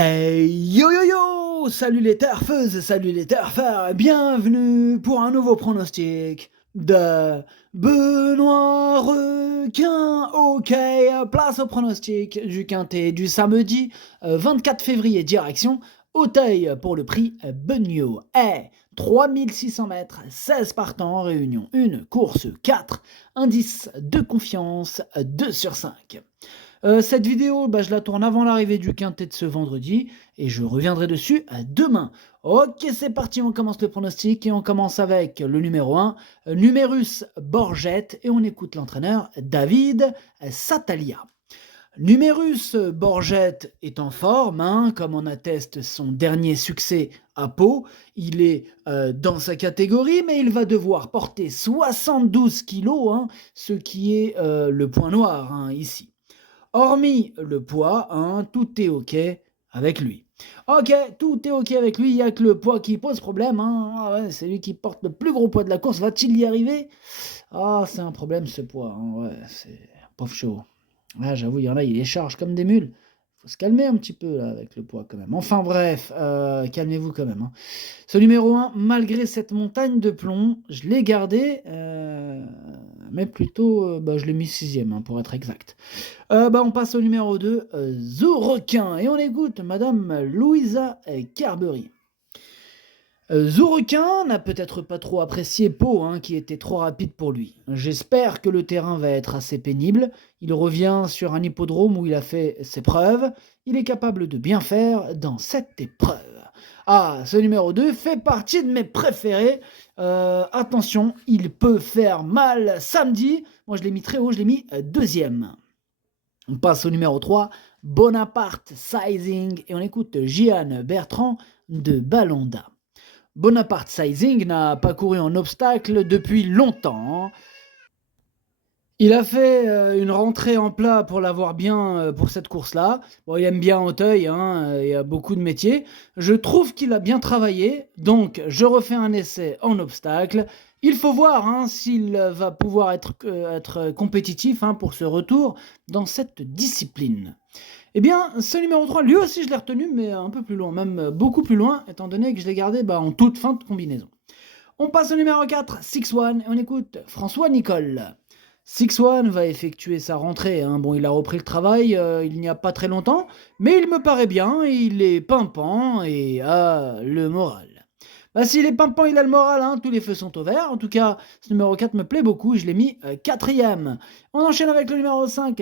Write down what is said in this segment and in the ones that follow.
Hey yo yo yo! Salut les turfeuses, salut les turfeurs, bienvenue pour un nouveau pronostic de Benoît Requin. Ok, place au pronostic du quintet du samedi 24 février, direction Auteuil pour le prix Beugnot. 3600 mètres, 16 partants en réunion, une course 4, indice de confiance 2 sur 5. Cette vidéo, je la tourne avant l'arrivée du quintet de ce vendredi et je reviendrai dessus demain. Ok, c'est parti, on commence le pronostic et on commence avec le numéro 1, Numérus Borgette, et on écoute l'entraîneur David Satalia. Numérus Borgette est en forme, comme en atteste son dernier succès à Pau. Il est dans sa catégorie, mais il va devoir porter 72 kilos, ce qui est le point noir ici. Hormis le poids, tout est ok avec lui. Ok, tout est ok avec lui, il n'y a que le poids qui pose problème. Ah ouais, c'est lui qui porte le plus gros poids de la course, va-t-il y arriver? Ah, c'est un problème ce poids, ouais, c'est pauvre chaud. Là, j'avoue, il y en a, il les charge comme des mules. Faut se calmer un petit peu là avec le poids quand même. Enfin bref, calmez-vous quand même. Ce numéro 1, malgré cette montagne de plomb, je l'ai gardé, mais plutôt, je l'ai mis 6ème pour être exact. On passe au numéro 2, Zourequin, et on écoute Madame Louisa Carberry. Zourequin n'a peut-être pas trop apprécié Pau, qui était trop rapide pour lui. J'espère que le terrain va être assez pénible. Il revient sur un hippodrome où il a fait ses preuves. Il est capable de bien faire dans cette épreuve. Ah, ce numéro 2 fait partie de mes préférés. Attention, il peut faire mal samedi. Moi, je l'ai mis très haut, je l'ai mis 2ème. On passe au numéro 3, Bonaparte Sizing, et on écoute Gian Bertrand de Balonda. Bonaparte Sizing n'a pas couru en obstacle depuis longtemps. Il a fait une rentrée en plat pour l'avoir bien pour cette course-là. Bon, il aime bien Auteuil, il y a beaucoup de métiers. Je trouve qu'il a bien travaillé, donc je refais un essai en obstacle. Il faut voir s'il va pouvoir être compétitif pour ce retour dans cette discipline. Eh bien, ce numéro 3, lui aussi je l'ai retenu, mais un peu plus loin, même beaucoup plus loin, étant donné que je l'ai gardé en toute fin de combinaison. On passe au numéro 4, 6-1, et on écoute François Nicole. 6-1 va effectuer sa rentrée. Bon, il a repris le travail il n'y a pas très longtemps, mais il me paraît bien, il est pimpant et a le moral. S'il est pimpant, il a le moral, tous les feux sont au vert. En tout cas, ce numéro 4 me plaît beaucoup, je l'ai mis 4ème. On enchaîne avec le numéro 5,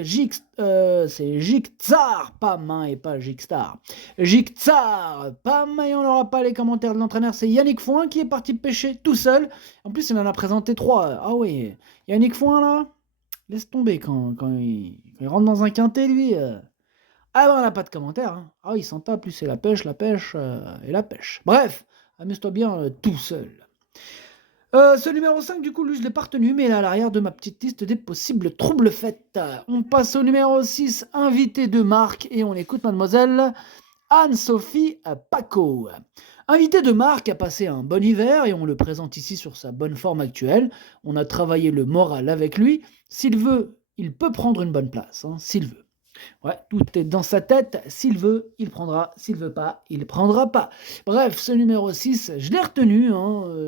c'est Jigtsar, Pam, et pas Jigstar. Jigtsar, Pam, et on n'aura pas les commentaires de l'entraîneur, c'est Yannick Foin qui est parti pêcher tout seul. En plus, il en a présenté 3. Ah oui, Yannick Foin là, laisse tomber quand il rentre dans un quintet, lui. On n'a pas de commentaires. Ah, il s'en tape, plus c'est la pêche, et la pêche. Bref, amuse-toi bien tout seul. Ce numéro 5, du coup, lui, je l'ai pas retenu, mais il est à l'arrière de ma petite liste des possibles troubles faits. On passe au numéro 6, invité de marque, et on écoute mademoiselle Anne-Sophie Paco. Invité de marque a passé un bon hiver et on le présente ici sur sa bonne forme actuelle. On a travaillé le moral avec lui. S'il veut, il peut prendre une bonne place, s'il veut. Ouais, tout est dans sa tête. S'il veut, il prendra. S'il veut pas, il prendra pas. Bref, ce numéro 6, je l'ai retenu.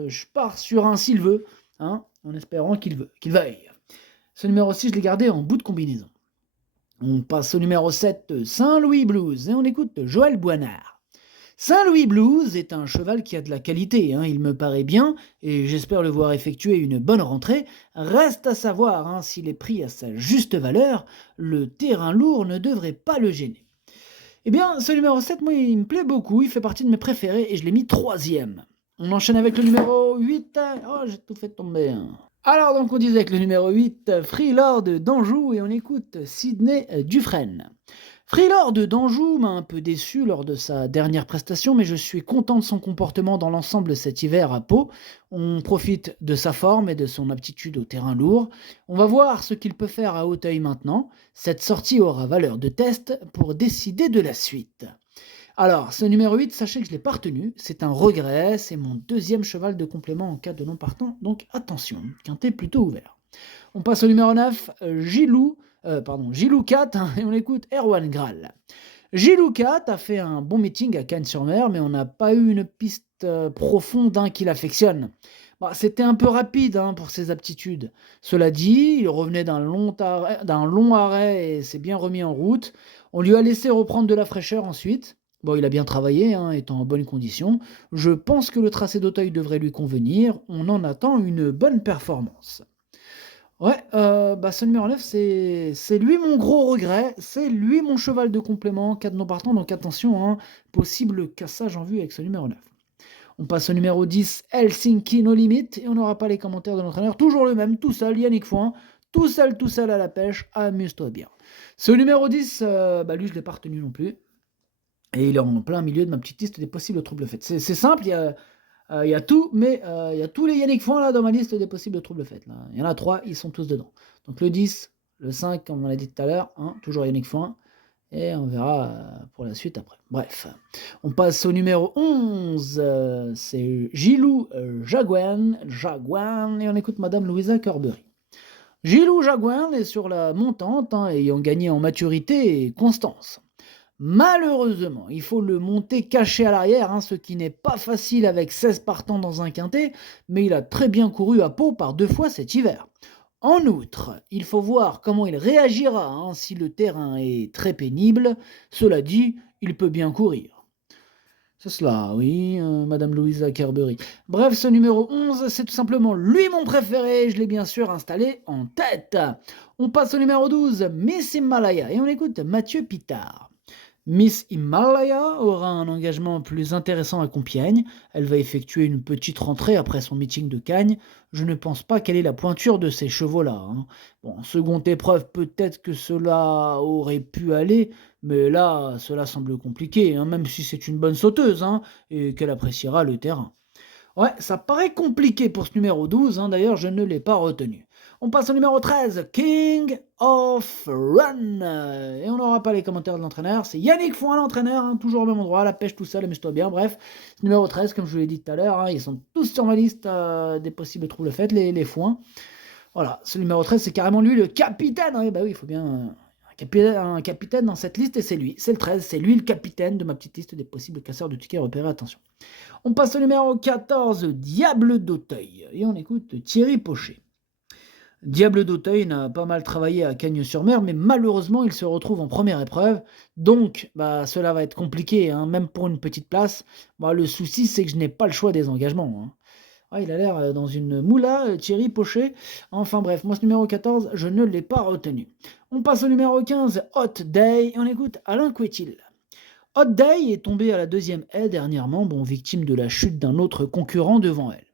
Je pars sur un s'il veut, en espérant qu'il veuille. Ce numéro 6, je l'ai gardé en bout de combinaison. On passe au numéro 7, Saint-Louis Blues, et on écoute Joël Boinard. Saint-Louis Blues est un cheval qui a de la qualité, il me paraît bien, et j'espère le voir effectuer une bonne rentrée. Reste à savoir s'il est pris à sa juste valeur, le terrain lourd ne devrait pas le gêner. Eh bien, ce numéro 7, moi, il me plaît beaucoup, il fait partie de mes préférés, et je l'ai mis 3ème. On enchaîne avec le numéro 8, oh, j'ai tout fait tomber. Alors, donc, on disait avec le numéro 8, Freelord d'Anjou, et on écoute Sidney Dufresne. Freelord d'Anjou m'a un peu déçu lors de sa dernière prestation, mais je suis content de son comportement dans l'ensemble cet hiver à Pau. On profite de sa forme et de son aptitude au terrain lourd. On va voir ce qu'il peut faire à Auteuil maintenant. Cette sortie aura valeur de test pour décider de la suite. Alors, ce numéro 8, sachez que je ne l'ai pas retenu, c'est un regret, c'est mon 2e cheval de complément en cas de non partant, donc attention, quintet plutôt ouvert. On passe au numéro 9, Gilou 4, et on écoute Erwan Graal. Gilou 4 a fait un bon meeting à Cannes-sur-Mer, mais on n'a pas eu une piste profonde qui l'affectionne. Bah, c'était un peu rapide pour ses aptitudes. Cela dit, il revenait d'un long arrêt et s'est bien remis en route. On lui a laissé reprendre de la fraîcheur ensuite. Bon, il a bien travaillé, étant en bonne condition. Je pense que le tracé d'Auteuil devrait lui convenir. On en attend une bonne performance. Ouais, bah, ce numéro 9, c'est lui mon gros regret, c'est lui mon cheval de complément, 4 non partants, donc attention, possible cassage en vue avec ce numéro 9. On passe au numéro 10, Helsinki No Limit, et on n'aura pas les commentaires de l'entraîneur, toujours le même, tout seul, Yannick Foin, tout seul à la pêche, amuse-toi bien. Ce numéro 10, bah lui je l'ai pas retenu non plus, et il est en plein milieu de ma petite liste des possibles troubles faits. C'est simple, il y a tout, mais il y a tous les Yannick Foin là dans ma liste des possibles troubles faits. Là. Il y en a 3, ils sont tous dedans. Donc le 10, le 5, comme on l'a dit tout à l'heure, toujours Yannick Foin, et on verra pour la suite après. Bref, on passe au numéro 11, c'est Gilou Jagouin, et on écoute Madame Louisa Corbery. Gilou Jagouin est sur la montante, ayant gagné en maturité et constance. Malheureusement, il faut le monter caché à l'arrière, ce qui n'est pas facile avec 16 partants dans un quintet, mais il a très bien couru à Pau par 2 fois cet hiver. En outre, il faut voir comment il réagira si le terrain est très pénible. Cela dit, il peut bien courir. C'est cela, oui, Madame Louisa Carberry. Bref, ce numéro 11, c'est tout simplement lui mon préféré, je l'ai bien sûr installé en tête. On passe au numéro 12, Miss Himalaya, et on écoute Mathieu Pitard. Miss Himalaya aura un engagement plus intéressant à Compiègne. Elle va effectuer une petite rentrée après son meeting de Cagnes. Je ne pense pas qu'elle ait la pointure de ces chevaux-là. Bon, seconde épreuve, peut-être que cela aurait pu aller, mais là, cela semble compliqué, même si c'est une bonne sauteuse, et qu'elle appréciera le terrain. Ouais, ça paraît compliqué pour ce numéro 12, d'ailleurs je ne l'ai pas retenu. On passe au numéro 13, King of Run. Et on n'aura pas les commentaires de l'entraîneur, c'est Yannick Foin l'entraîneur, toujours au même endroit, la pêche tout seul, amuse-toi bien, bref. Numéro 13, comme je vous l'ai dit tout à l'heure, ils sont tous sur ma liste des possibles troubles faits, les Foins. Voilà, ce numéro 13, c'est carrément lui le capitaine. Bah oui, il faut bien un capitaine dans cette liste, et c'est lui, c'est le 13, c'est lui le capitaine de ma petite liste des possibles casseurs de tickets repérés, attention. On passe au numéro 14, Diable d'Auteuil, et on écoute Thierry Pochet. Diable d'Auteuil n'a pas mal travaillé à Cagnes-sur-Mer, mais malheureusement il se retrouve en première épreuve, donc cela va être compliqué, même pour une petite place. Le souci c'est que je n'ai pas le choix des engagements. Il a l'air dans une moula, Thierry Pochet. Enfin bref, moi ce numéro 14, je ne l'ai pas retenu. On passe au numéro 15, Hot Day, et on écoute Alain Couetil. Hot Day est tombée à la deuxième haie dernièrement, victime de la chute d'un autre concurrent devant elle.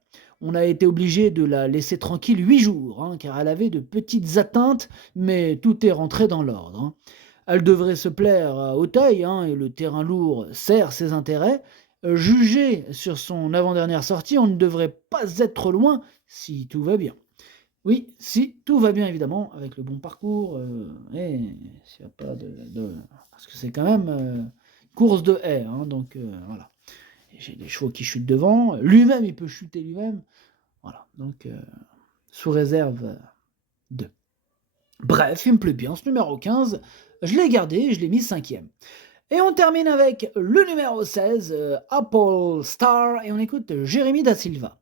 On a été obligé de la laisser tranquille 8 jours, car elle avait de petites atteintes, mais tout est rentré dans l'ordre. Elle devrait se plaire à Auteuil, et le terrain lourd sert ses intérêts. Jugé sur son avant-dernière sortie, on ne devrait pas être loin si tout va bien. Oui, si tout va bien évidemment, avec le bon parcours, et s'il n'y a pas parce que c'est quand même course de haie, donc voilà. Et j'ai des chevaux qui chutent devant, lui-même il peut chuter lui-même, voilà, donc sous réserve de. Bref, il me plaît bien, ce numéro 15, je l'ai gardé, je l'ai mis 5e. Et on termine avec le numéro 16, Apple Star, et on écoute Jérémy Da Silva.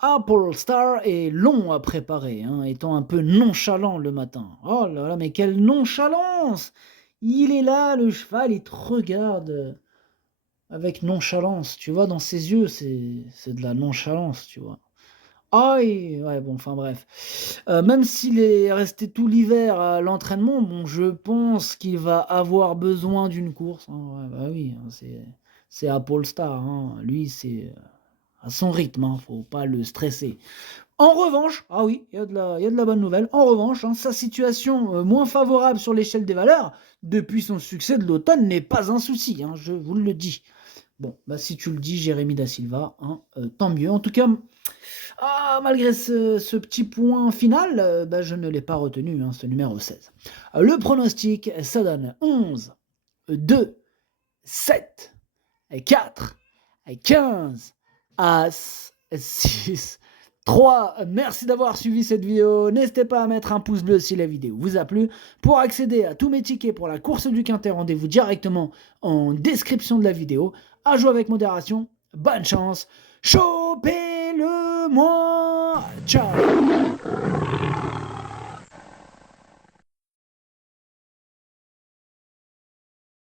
Apple Star est long à préparer, étant un peu nonchalant le matin. Oh là là, mais quelle nonchalance! Il est là, le cheval, il te regarde avec nonchalance, tu vois, dans ses yeux, c'est de la nonchalance, tu vois. Ah oui, ouais, bon, enfin bref. Même s'il est resté tout l'hiver à l'entraînement, je pense qu'il va avoir besoin d'une course. Ouais, bah oui, c'est Apple Star. Lui, c'est à son rythme, faut pas le stresser. En revanche, ah oui, il y a de la bonne nouvelle. En revanche, sa situation moins favorable sur l'échelle des valeurs, depuis son succès de l'automne, n'est pas un souci, je vous le dis. Bon, si tu le dis, Jérémy Da Silva, tant mieux. En tout cas, malgré ce petit point final, je ne l'ai pas retenu, ce numéro 16. Le pronostic, ça donne 11, 2, 7, 4, 15, As, 6, 3. Merci d'avoir suivi cette vidéo. N'hésitez pas à mettre un pouce bleu si la vidéo vous a plu. Pour accéder à tous mes tickets pour la course du Quintet, rendez-vous directement en description de la vidéo. À jouer avec modération. Bonne chance. Chopez-le-moi. Ciao.